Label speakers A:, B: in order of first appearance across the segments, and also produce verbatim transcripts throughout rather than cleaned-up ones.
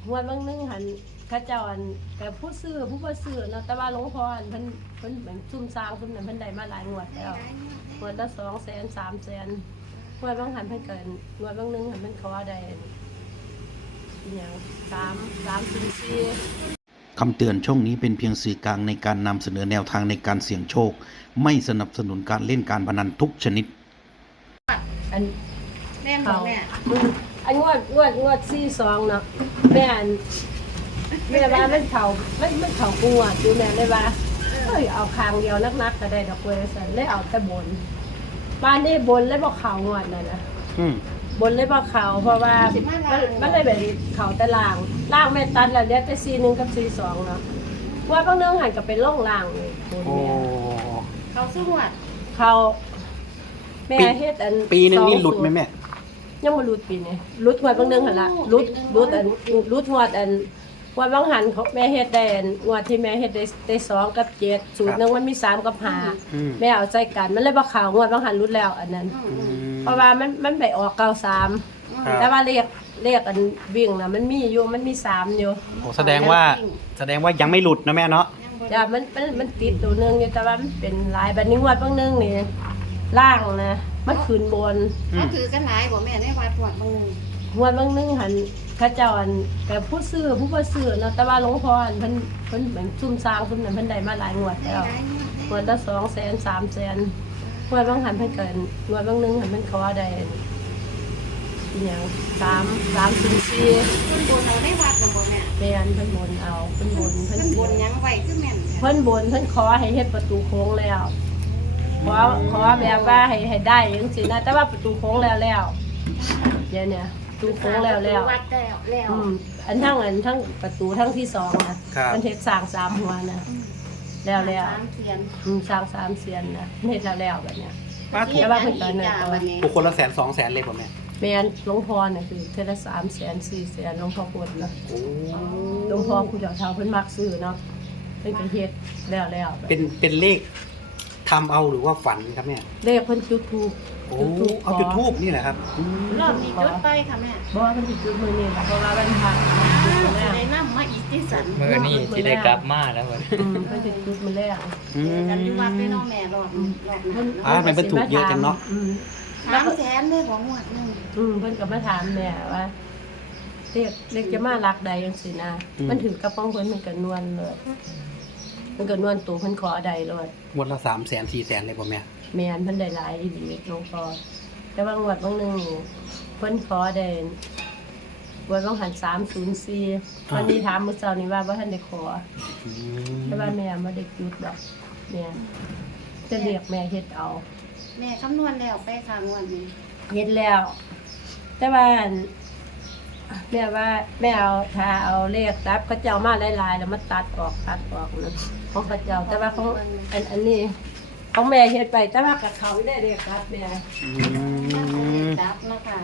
A: งวดบางนึงหันข้าเจ้าอันกับผู้ซื้อผู้บ่ซื้อเนาะแต่ว่าหลวงพ่ออันเพิ่นเพิ่นเหมือนซุ่มสร้างซุ่มนั้นเพิ่นได้มาหลายงวดแล้วงวดละสองแสนสามแสนงวดบางหันเพิ่นเกินงวดบางนึงหันเพิ่นขอได้อีหยังสามสามสี่สี่
B: คำเตือนช่องนี้เป็นเพียงสื่อกลางในการนำเสนอแนวทางในการเสี่ยงโชคไม่สนับสนุนการเล่นการพนันทุกชนิด
A: อัน
C: แม่นบอกแม่
A: อันงวดงวดงวดสี่สองเนาะแม่อันแม่ว่ามันเข่ามันมันเข่ากูอ่ะดูแม่เลยว่าเอ้ยเอาคางเดียวนักๆก็ได้ดอกเวยสันเลยเอาแต่บนบ้านนี่บนเลยบ่เข่างวดนั่นนะบนเลยบ่เข่าเพราะว่ามันมันเลยแบบเข่าแต่ล่างล่างแม่ตัดแล้วเดี๋ยวแต่สี่หนึ่งกับสี่สองเนาะว่าบางเรื่องหันกับเป็นล่องล่างเลยบนแม่
C: เขาสู้หัด
A: เขาแม่เฮ็ดอัน
B: ปีนึงนี่หลุดไหมแม่
A: ยังบ่หลุดปีนี้หลุดงวดบางเรื่องหั่นล่ะหลุดหลุดอันหลุดงวดอันงวดบางหันเขาแม่เฮ็ดได้งวดที่แม่เฮ็ดได้ได้สองกับเจ็ดสูตรนึงมันมีสามกับห้าแม่เอาใจกันมันเลยบ่เข้างวดบางหันหลุดแล้วอันนั้นเพราะว่ามันมันไปออกเก้าสามแต่ว่าเลขเลขอันวิ่งน่ะมันมีอยู่มันมีสามอยู่
B: โอ้แสดงว่าแสดงว่ายังไม่หลุดนะแม่เนาะ
A: จ้ะมันมันมันติดตัวนึงอยู่แต่ว่ามันเป็นหลายบัดนี้งวดบางนึงนี่ล่างนะมันขึ้นบน
C: เขาถือกันหลายบ่แม่ในวัดวัดบางนึง
A: งวดบางนึงหันข้าเจ้าอันกับผู้ซื้อผู้บ่ซื้อเนาะแต่ว่าหลวงพ่ออันเพิ่นเพิ่นเหมือนซุ่มสร้างซุ่มนั้นเพิ่นได้มาหลายงวดแล้วงวดละสองแสนสามแสนงวดบางหันเพิ่นเกินงวดบางนึงหันเพิ่นขอได้อีหยังสาม สามสี่สี่
C: เพิ่นบนเอาในวัดบ่แม่
A: แม่นเพิ่นบนเอาเพิ่นบน
C: เพิ่นบนยังไว้คือแม่น
A: เพิ่นบนเพิ่นขอให้เฮ็ดประตูโค้งแล้วขอขอแบบว่าให้ให้ได้จังซี่นะแต่ว่าประตูโค้งแล้วแล้วเดี๋ยวเนี่ยประตูโค้งแล้วแล้ว
C: วัดแล้วแล้ว
A: อืมอันทั้งอันทั้งประตูทั้งที่สองนะมันเฮ็ดสร้างสามหัวนะแล้วแล้ว
C: สามเสียน
A: อืมสร้างสามเสียนนะเฮ็ดแล้วแล้วแบบเนี้ย
C: ว่าถูกว่าเพิ่นตอนนั้น
B: ถูกคนละแสนสองแสนเลยบ่แม่
A: แม่นหลวงพ่อน่ะคือเทื่อละสามแสนสี่แสนหลวงพ่อพุทธนะโอ้หลวงพ่อผู้เจ้าเฒ่าเพิ่นมักซื้อเนาะเพิ่นก็เฮ็ดแล้วแล้ว
B: เป็นเป็นเลขทำเอาหรือว่าฝันครับแม่
A: เลขเพิ่นจุดธูป
B: โอ้เอาจุดธูปนี่แหละครับ
C: รอบนี้จุดไปค่ะแม่
A: บ่ว่าเพิ่นสิจุดมื้อนี้ล่ะเพราะว่าวันพระ
C: ได้นำมาอีกที่สัน
D: มื้อนี้สิได้กลับมาแล้วบัด
A: อืมเพิ่นสิจุดมื้อแรก
C: อืมกันอยู่วัดได้เนาะแม่รอบรอบนั้น
B: อ่ามันถูกเยอะจังเนาะ
C: สามแสนเลยของงวดนึง
A: อืมเพิ่นก็มาถามแม่ว่าเลขเลขจะมารักใดจังซี่นะมันถือกระป๋องเพิ่นมันก็นวลเลยมันก็นวลตัวเพิ่นขอใดเลย
B: งวดละสามแสนสี่แสนเลยบ่แม่
A: แม่นเพิ่นได้หลายอีหลีหลวงพ่อแต่ว่างวดบางนึงนี่เพิ่นขอได้งวดบางหันสามศูนย์สี่วันนี้ถามมื้อเช้านี้ว่าบ่ทันได้ขอแต่ว่าแม่บ่ได้จุดดอกแม่จะเรียกแม่เฮ็ดเอา
C: แม่คำนวณแล้วไปค่ะงวดนี้
A: เฮ็ดแล้วแต่ว่าแม่ว่าแม่เอาถ้าเอาเลขตับเขาเจ้ามาหลายๆแล้วมาตัดออกตัดออกนั่นของเขาเจ้าแต่ว่าของอันอันนี้ของแม่เฮ็ดไปแต่ว่ากับเขาได้เลขตับแม่
C: อืมตับนะคะ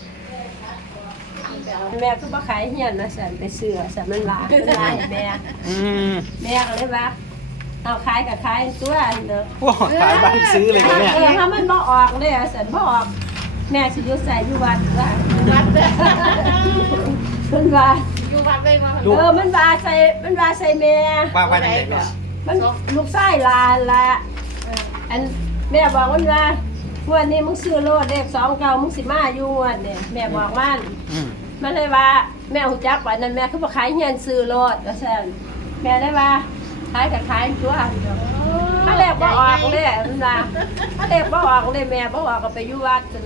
A: แม่ก็บ่ขายเฮียนนะสั่นไปเสือสั่นมันหลายมันหลายแม่อืมแม่ก็เลยว่าเอาขายก็ขายตัวเด้อ
B: โอ้ขายบ้านซื้อเลยบ่แม่
A: เออถ้ามันบ่ออกเด้อสั่นบ่ออกแม่สิอยู่ใส่อยู่วัดว่า
C: วัดเด้อ
A: เพิ่นว่า
C: อยู่วัดเลยมา
A: เออมันว่าใส่มันว่าใส่แม่
B: ว่าว่าจังได๋แม่
A: มันลูกชายหลานละอันแม่บอกมันว่างวดนี้มึงซื้อโลดเลขสองเก้ามึงสิมาอยู่งวดนี่แม่บอกมันมันเลยว่าแม่ฮู้จักว่านั้นแม่คือบ่ขายเฮียนซื้อโลดว่าซั่นแม่เลยว่าขายก็ขายตัวถ้าเลขบ่ออกเด้มันว่าถ้าเลขบ่ออกเด้แม่บ่ออกก็ไปอยู่วัดซั่น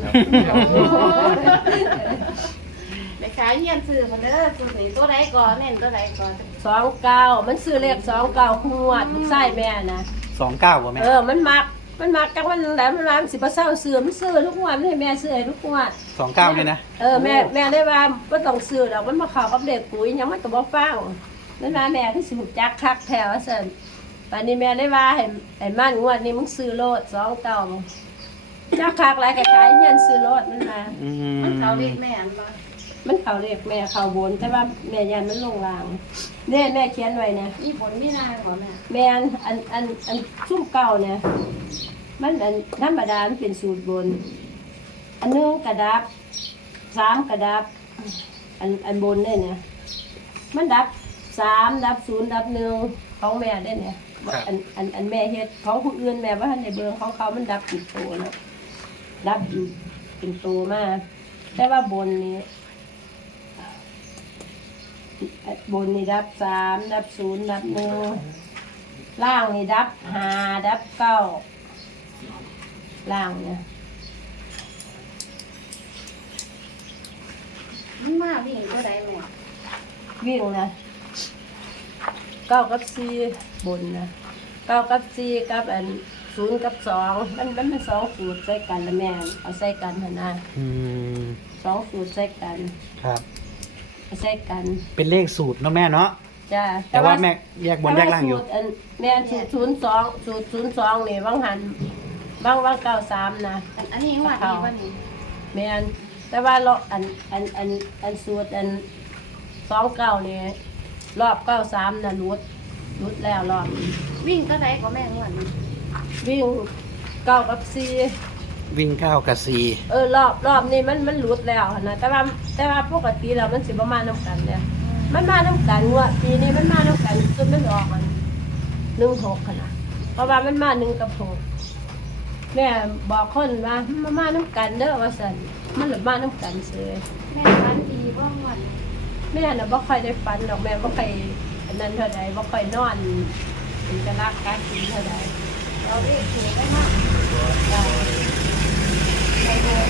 C: ไปขายเฮียนซื้อมาเด้อตัวนี้ตัวใดก่อนเน้นตัวใดก่อน
A: สองเก้ามันซื้อเลขสองเก้าคู่งวดลูกชายแม่นะ
B: สองเก้าบ่แม่
A: เออมันมักมันมักจังมันแล้วมันว่ามันสิบ่เซาซื้อมันซื้อทุกงวดมันให้แม่ซื้อให้ทุกงวด
B: สองเก้านี่นะ
A: เออแม่แม่ได้ว่าบ่ต้องซื้อดอกมันมาเข้ากับเด็กปุ๋ยยังมันก็บ่ฟังนั่นว่าแม่คือสิฮู้จักคักแท้ว่าซั่นบัดนี้แม่ได้ว่าให้ให้มันงวดนี้มึงซื้อโลดสองเก้าจักคักหลายก็ขายเฮียนซื้อโลดมันมา
C: มันเขาเรียกแม่อันบ่
A: มันเข้าเลขแม่เข้าบนแต่ว่าแม่ยันมันลงล่างเนี่ยแม่เขียนไว้นะ
C: มีผลมีนาบ่แม่
A: แม่อันอันอันอันซุ่มเก่าเนี่ยมันอันธรรมดามันเป็นสูตรบนอันนึงกระดับสามกระดับอันอันบนเนี่ยเนี่ยมันดับสามดับศูนย์ดับหนึ่งของแม่ได้เนี่ยอันอันอันแม่เฮ็ดของผู้อื่นแม่ว่าในเบืองของเขามันดับเป็นตัวเนาะดับอยู่เป็นตัวมากแต่ว่าบนนี้บนนี่ดับสามดับศูนย์ดับหนึ่งล่างนี่ดับห้าดับเก้าล่างเนี่ย
C: มันมาวิ่งตัวใดแม่
A: วิ่งนะเก้ากับสี่บนนะเก้ากับสี่กับอันศูนย์กับสองมันมันเป็นสองสูตรใส่กันแล้วแม่เอาใส่กันเถอะนะ
E: อืม
A: สองสูตรใส่กัน
E: ครับ
A: เอาใส่กัน
E: เป็นเลขสูตรเนาะแม่เนาะ
A: จ้า
E: แต่ว่าแม่แยกบนแยกล่างอยู่
A: แต่ว่สูตรอันแม่สูตรศูนย์สองสูตรศูนย์สองนี่บางหันบางบางเก้าสามนะ
C: อันอันนี้งวดนี้บ่นี่
A: แม่นแต่ว่าเราอันอันอันอันสูตรอันสองเก้านี่รอบเก้าสามนะรุดรุดแล้วรอบ
C: วิ่งตัวใดก็แม่งวดนี้
A: วิ่งเก้ากับสี่
E: วิ่งเก้ากับสี่
A: เออรอบรอบนี้มันมันหลุดแล้วหั่นนะแต่ว่าแต่ว่าปกติแล้วมันสิประมาณน้ำกันเนี่ยมันมาน้ำกันงวดปีนี้มันมาน้ำกันจนมันออกมันหนึ่งหกขนาดเพราะว่ามันมาหนึ่งกับหกแม่บอกคนว่ามันมาน้ำกันเด้อว่าสันมันหลุดมาน้ำกันเสย
C: แม่ฟันดีบ่งวดนี้
A: แม่น่ะบ่ค่อยได้ฝันหรอกแม่บ่ค่อยอันนั้นเท่าใดบ่ค่อยนอนเป็นกะลักการกินเท่าใด
C: เราเลขถูกได้มาก
A: ได้ได้เลย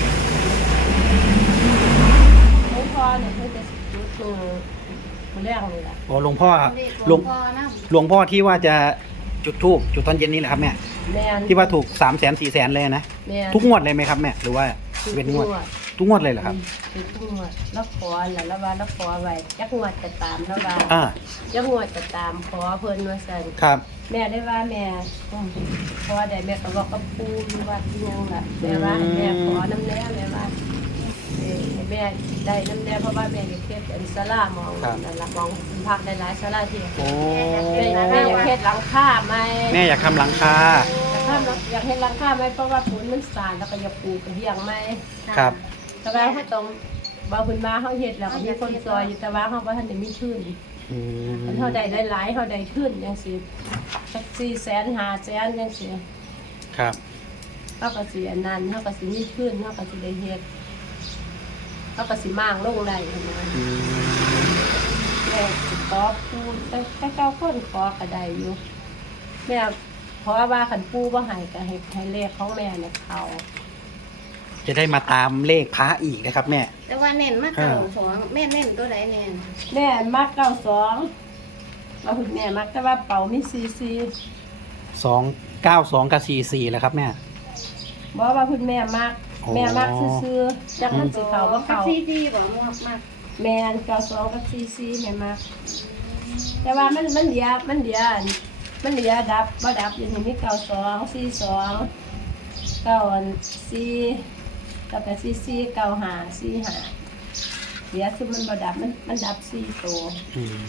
A: หลวงพ่อเนี่ยเพิ่นจะจุดมือมือแรกนี่ล่ะ
E: โอ้หลวงพ่อ
C: เลข
E: ห
C: ห
E: ล
C: ล
E: ว
C: ว
E: ง
C: งพ่อนะ
E: หลวงพ่อที่ว่าจะจุดธูปจุดตอนเย็นนี้แหละครับแม่
A: แม่น
E: ที่ว่าถูกสามแสนสี่แสนเลยนะ
A: แม่น
E: ทุกงวดเลยไหมครับแม่หรือว่า
A: ทุก
E: เป็นงวด
A: งวด
E: ทุกงวดเลยเหรอครับ
A: คือทุกงวดแล้วขอแล้วแล้วว่าแล้วขอไว้จักงวดจะตามแล้วว่า
E: อ่า
A: จักงวดจะตามขอเพิ่นว่าซั่น
E: ครับ
A: แม่ได้ว่าแม่อืมพอได้แม่ก็บอกกับปู่อยู่ว่าที่ยังล่ะแม่ว่าให้แม่ขอน้ำแน่แม่ว่าเอ่อให้แม่ได้น้ำแน่เพราะว่าแม่อยากเฮ็ดอันศาลามองนั่นล่ะมองพักได้หลายศาลาที่
E: โอ้
A: แม่แม่อยากเฮ็ดหลังคาไหม
E: แม่อยากทำหลังคา
A: อยากทำอยากเฮ็ดหลังคาไหมเพราะว่าฝนมันสาดแล้วก็อยากปลูกกระเบียงไหม
E: ครับ
A: แต่ว่าเขาต้องบ่เพิ่นมาเฮาเฮ็ดแล้วก็มีคนซอยอยู่แต่ว่าเฮาบ่ทันได้มีทุน
E: อืม
A: มันเท่าใดหลายๆเท่าใดขึ้นจังสิสักสี่แสนห้าแสนจังสิ
E: ครับ
A: เขาก็สิอันนั้นเขาก็สิมีขึ้นเขาก็สิได้เฮ็ดเขาก็สิมั่างลงได้ขนาด
E: อืม
A: แม่สิขอปูแต่แต่เก้าคนขอก็ได้อยู่แม่ขอว่าคันปูบ่ให้ก็ให้ให้เลขของแม่เนี่ยเขา
E: จะได้มาตามเลขพระอีกนะครับแม่
C: แต่ว่าเน้นมากเก่าสองแม่เน้นตัวใดแน่น
A: แม่มักเก้าสองเราคุณแม่มักแต่ว่าเป่ามีซีซี
E: สองเก้าสองกับสี่สี่แหละครับแม่
A: บอกว่าคุณแม่มัก
E: โอ้
A: แม่มักซื่อๆจักมันสิเขาบ่
C: กับ
A: เขา
C: ซีดีบ่มากมาก
A: แม่นเก้าสองกับซีซีแม่มักแต่ว่ามันมันเหลียมันเหลียอันมันเหลียดับบ่ดับอยู่นี่มีเก้าสองสี่สองเก้าอันสี่แล้วก็สี่สี่เก้าห้าสี่ห้าเหลียคือมันบ่ดับมันมันดับสี่ตัว
E: อืม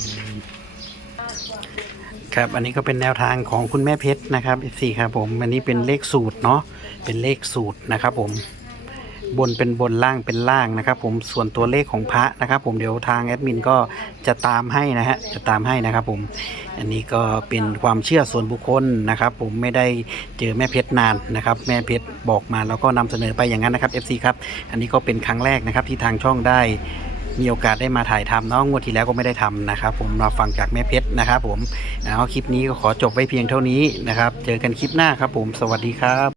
E: ครับ อันนี้ก็เป็นแนวทางของคุณแม่เพชรนะครับ เอฟ ซี ครับผม อันนี้เป็นเลขสูตรเนาะ เป็นเลขสูตรนะครับผม บนเป็นบนล่างเป็นล่างนะครับผมส่วนตัวเลขของพระนะครับผมเดี๋ยวทางแอดมินก็จะตามให้นะฮะจะตามให้นะครับผมอันนี้ก็เป็นความเชื่อส่วนบุคคลนะครับผมไม่ได้เจอแม่เพชรนานนะครับแม่เพชรบอกมาแล้วก็นำเสนอไปอย่างนั้นนะครับ เอฟ ซี ครับอันนี้ก็เป็นครั้งแรกนะครับที่ทางช่องได้มีโอกาสได้มาถ่ายทำเนาะงวดที่แล้วก็ไม่ได้ทำนะครับผมมาฟังจากแม่เพชรนะครับผมแล้วคลิปนี้ก็ขอจบไว้เพียงเท่านี้นะครับเจอกันคลิปหน้าครับผมสวัสดีครับ